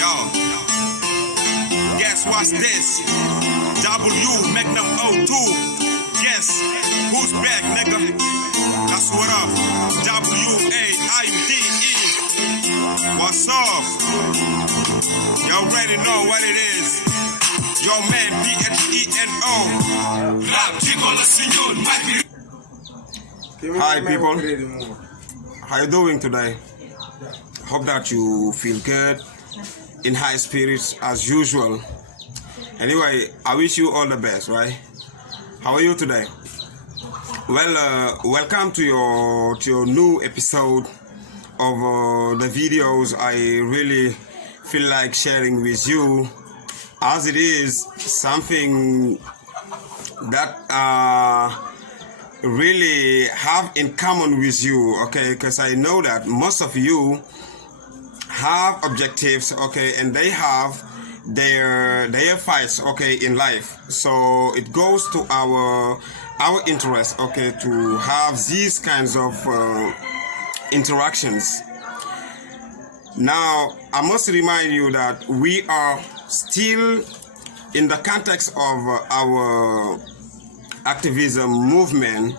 Yo, guess what's this? W Magnum O2. Guess who's back, nigga? That's what up. WAIUDE. What's up? You already know what it is. Yo, man, BHENO. Hi, people. How you doing today? Hope that you feel good, in high spirits as usual. Anyway, I wish you all the best, right? How are you today? Well, welcome to your new episode of the videos I really feel like sharing with you, as it is something that really have in common with you, okay? Because I know that most of you have objectives, okay, and they have their fights, okay, in life. So it goes to our interest, okay, to have these kinds of interactions. Now, I must remind you that we are still in the context of our activism movement,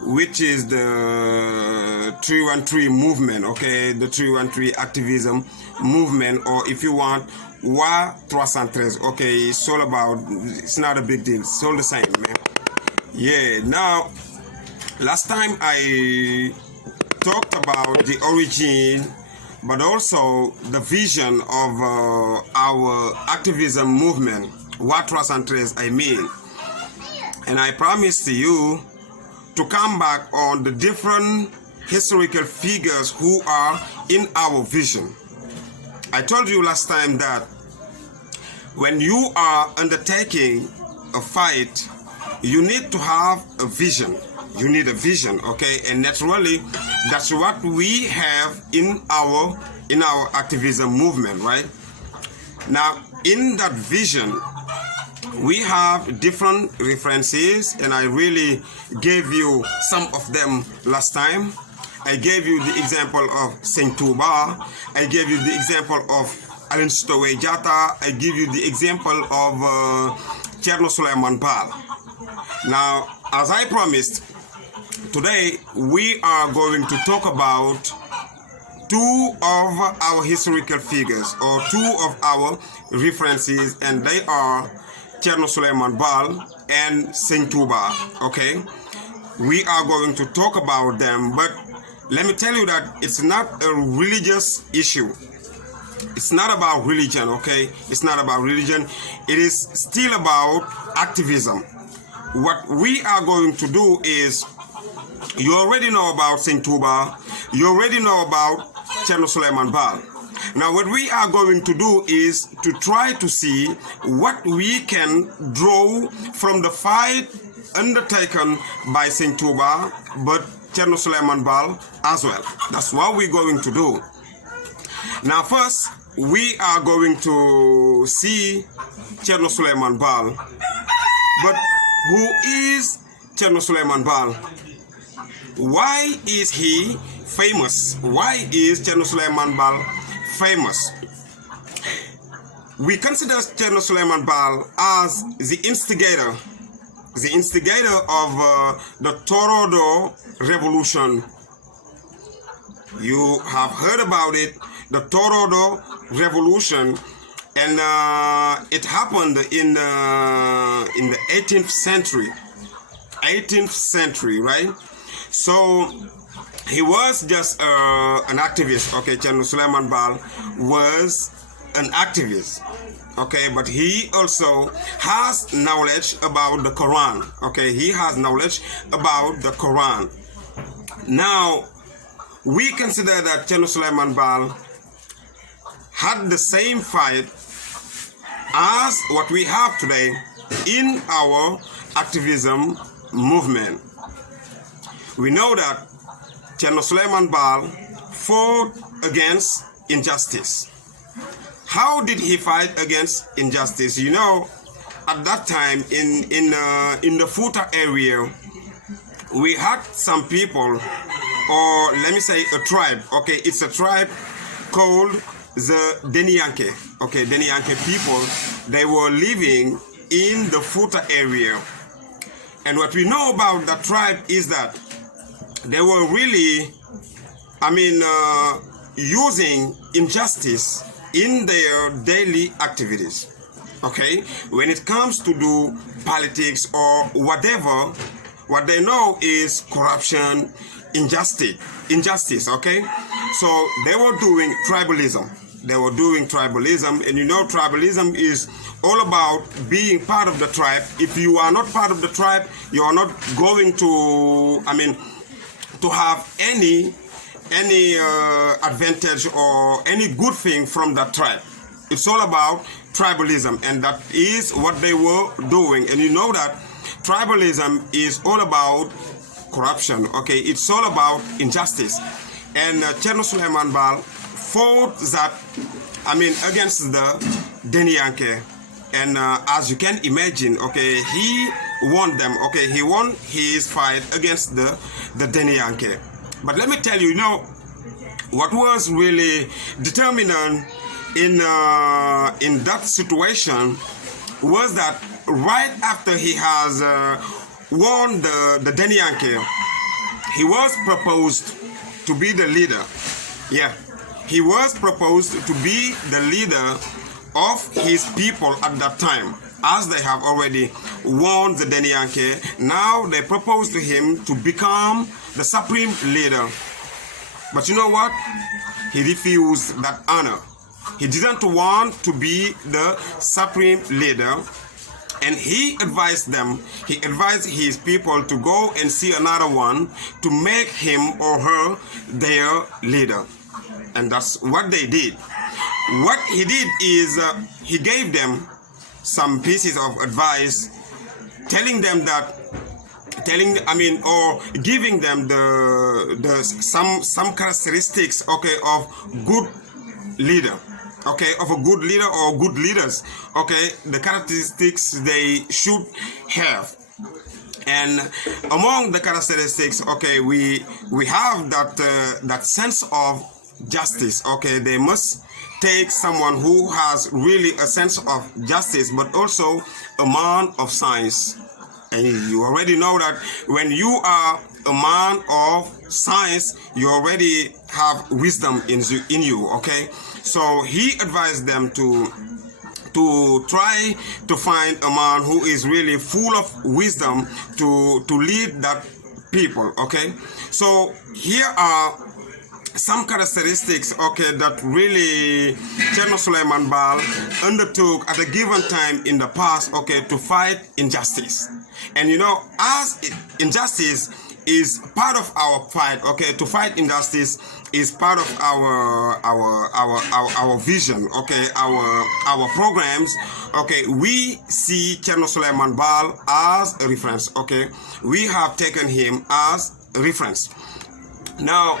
which is the 313 movement, okay, the 313 activism movement, or if you want, WA 313, okay, it's all about, it's not a big deal, it's all the same, man. Yeah, now, last time I talked about the origin, but also the vision of our activism movement, WA 313, I mean. And I promised to you to come back on the different historical figures who are in our vision. I told you last time that when you are undertaking a fight, you need to have a vision. You need a vision, okay? And naturally, that's what we have in our activism movement, right? Now, in that vision, we have different references, and I really gave you some of them last time. I gave you the example of Saint Touba. I gave you the example of Aline Sitoé Diatta. I give you the example of Thierno Baal. Now, as I promised, today we are going to talk about two of our historical figures, or two of our references, and they are Thierno Baal and Saint Touba, okay? We are going to talk about them, but let me tell you that it's not a religious issue. It's not about religion, okay? It's not about religion. It is still about activism. What we are going to do is, you already know about Saint Touba, you already know about Thierno Baal. Now, what we are going to do is to try to see what we can draw from the fight undertaken by Saint Touba, but Thierno Baal as well. That's what we're going to do. Now, first, we are going to see Thierno Baal. But who is Thierno Baal? Why is he famous? Why is Thierno Baal famous? We consider Thierno Baal as the instigator of the Torodo revolution. You have heard about it, the Torodo revolution, and it happened in the 18th century, right? So he was just an activist, okay? Thierno Baal was an activist, okay? But he also has knowledge about the Quran, okay? He has knowledge about the Quran. Now, we consider that Thierno Baal had the same fight as what we have today in our activism movement. We know that Thierno Baal fought against injustice. How did he fight against injustice? You know, at that time in the Futa area, we had some people, or let me say a tribe, okay? It's a tribe called the Denianke. Okay, Denianke people, they were living in the Futa area. And what we know about that tribe is that they were really, using injustice in their daily activities. Okay, when it comes to do politics or whatever, what they know is corruption, injustice. Okay, so they were doing tribalism. And you know, tribalism is all about being part of the tribe. If you are not part of the tribe, you are not going to, to have any advantage or any good thing from that tribe. It's all about tribalism, and that is what they were doing. And you know that tribalism is all about corruption. Okay, it's all about injustice. And Thierno Suleiman Baal fought that, against the Denianke. And as you can imagine, okay, he won them. Okay, he won his fight against the Denianke. But let me tell you, what was really determinant in that situation was that right after he has won the Denianke, he was proposed to be the leader. Yeah, he was proposed to be the leader of his people at that time. As they have already won the Denianke, now they propose to him to become the supreme leader. But you know what? He refused that honor. He didn't want to be the supreme leader, and he advised his people to go and see another one to make him or her their leader. And that's what they did. What he did is he gave them some pieces of advice, giving them some characteristics, okay, of good leader, okay, of a good leader or good leaders, okay, the characteristics they should have. And among the characteristics, okay, we have that sense of justice. Okay, they must take someone who has really a sense of justice, but also a man of science. And you already know that when you are a man of science, you already have wisdom in you. Okay, so he advised them to try to find a man who is really full of wisdom to lead that people. Okay, so here are some characteristics, okay, that really Thierno Suleiman Baal undertook at a given time in the past, okay, to fight injustice. And as injustice is part of our fight, okay, to fight injustice is part of our vision, okay, our programs, okay. We see Thierno Suleiman Baal as a reference, okay. We have taken him as a reference. Now,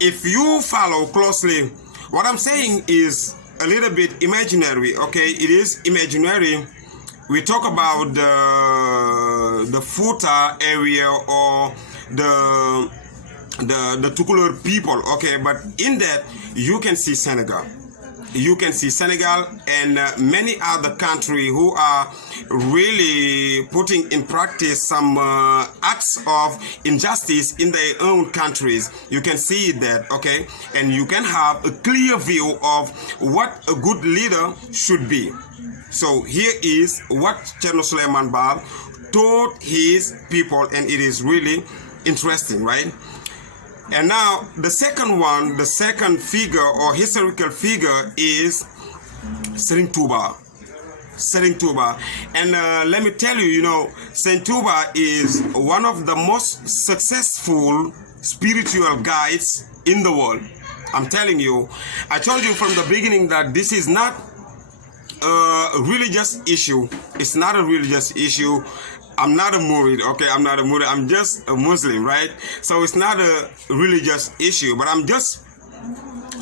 if you follow closely, what I'm saying is a little bit imaginary, okay? It is imaginary. We talk about the Futa area or the Tukulur people, okay? But in that, you can see Senegal. You can see Senegal and many other countries who are really putting in practice some acts of injustice in their own countries. You can see that, okay? And you can have a clear view of what a good leader should be. So here is what Thierno Suleiman Baal taught his people, and it is really interesting, right? And now the second figure or historical figure is Serigne Touba. And let me tell you, Serigne Touba is one of the most successful spiritual guides in the world. I'm telling you, I told you from the beginning that this is not a religious issue. It's not a religious issue. I'm not a Murid, okay? I'm not a Murid. I'm just a Muslim, right? So it's not a religious issue, but I'm just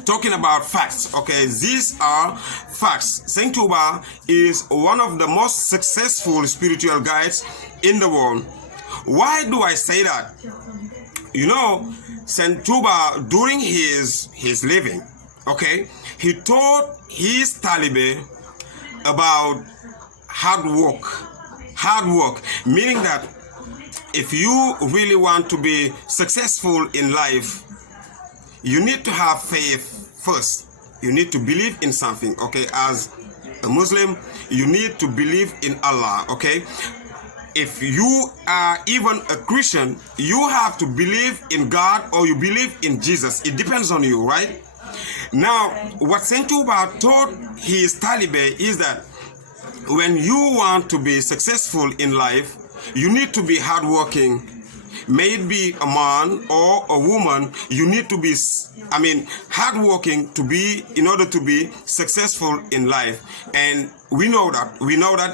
talking about facts, okay? These are facts. Serigne Touba is one of the most successful spiritual guides in the world. Why do I say that? Serigne Touba, during his living, Okay, he taught his Taliban about hard work, meaning that if you really want to be successful in life, you need to have faith first. You need to believe in something. Okay, as a Muslim, you need to believe in Allah. Okay, if you are even a Christian, you have to believe in God or you believe in Jesus. It depends on you, right? Now, what Saint Touba taught his Taliban is that when you want to be successful in life, you need to be hardworking. May it be a man or a woman, you need to be, hardworking in order to be successful in life. And we know that,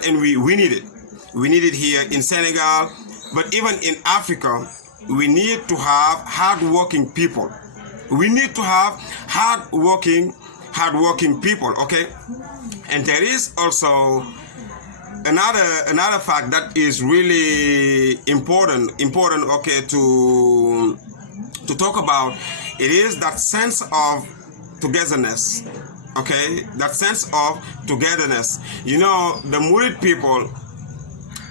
and we need it. We need it here in Senegal, but even in Africa, we need to have hardworking people. We need to have hardworking people, okay? And there is also another fact that is really important, okay, to talk about. It is that sense of togetherness, okay? That sense of togetherness. You know, the Murid people,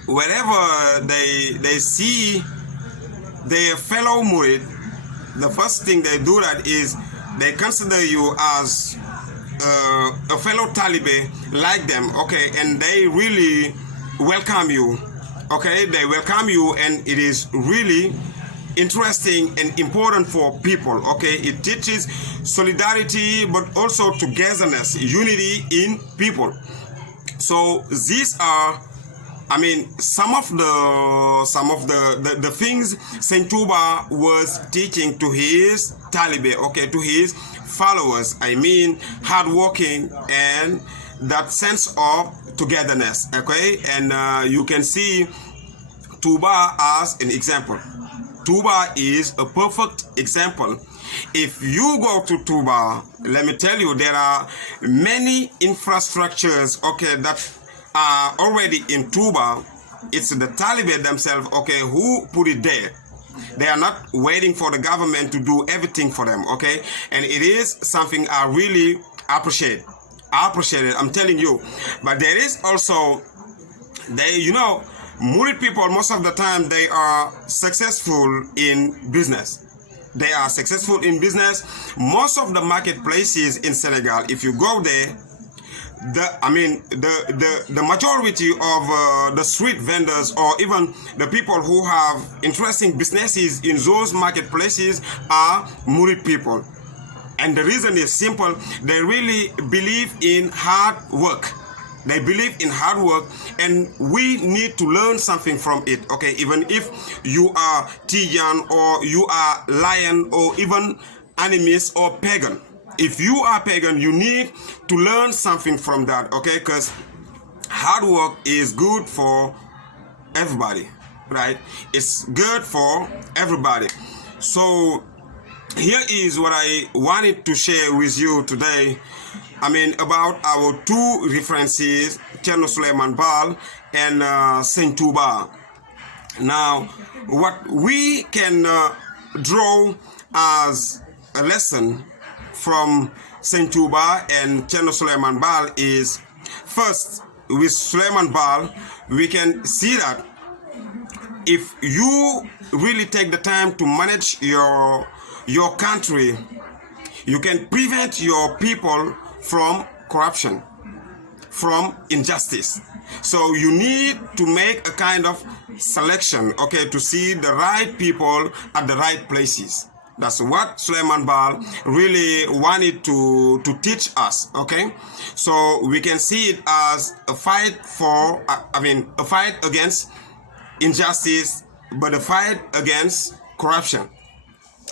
wherever they see their fellow Murid, the first thing they do that is they consider you as a fellow Taliban like them, okay, and they really welcome you, okay, they welcome you, and it is really interesting and important for people, okay. It teaches solidarity but also togetherness, unity in people. So these are some of the things Saint Touba was teaching to his Taliban, okay, to his followers. Hardworking and that sense of togetherness, okay. And you can see Touba as an example. Touba is a perfect example. If you go to Touba, let me tell you, there are many infrastructures, okay, that are already in Touba. It's the Taliban themselves, okay, who put it there. They are not waiting for the government to do everything for them, okay. And it is something I really appreciate. I'm telling you. But there is also, Murid people, most of the time, they are successful in business. They are successful in business. Most of the marketplaces in Senegal, if you go there, the majority of the street vendors or even the people who have interesting businesses in those marketplaces are Murid people. And the reason is simple. They really believe in hard work. They believe in hard work, and we need to learn something from it, okay? Even if you are Tijan or you are Lion or even animist or pagan. If you are pagan, you need to learn something from that, okay? Because hard work is good for everybody, right? It's good for everybody. So here is what I wanted to share with you today. About our two references, Thierno Baal and Saint Touba. Now, what we can draw as a lesson from Saint Touba and Thierno Baal is, first, with Suleiman Baal, we can see that if you really take the time to manage your country, you can prevent your people from corruption, from injustice. So you need to make a kind of selection, okay, to see the right people at the right places. That's what Suleiman Baal really wanted to teach us, okay? So we can see it as a fight for, a fight against injustice, but a fight against corruption.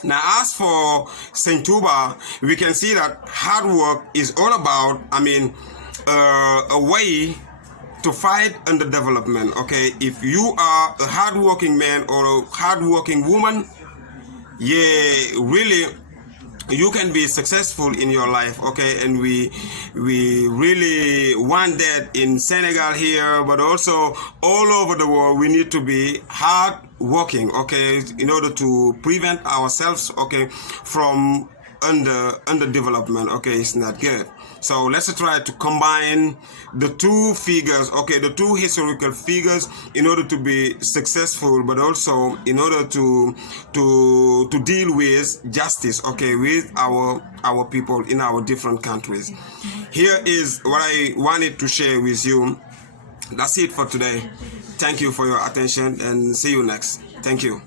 Now, as for Saint Touba, we can see that hard work is all about, a way to fight underdevelopment, okay? If you are a hardworking man or a hardworking woman, yeah, really, you can be successful in your life, okay? And we really want that in Senegal here, but also all over the world. We need to be hard working, okay, in order to prevent ourselves, okay, from underdevelopment, okay, it's not good. So let's try to combine the two figures, okay, the two historical figures, in order to be successful, but also in order to deal with justice, okay, with our people in our different countries. Here is what I wanted to share with you. That's it for today. Thank you for your attention and see you next. Thank you.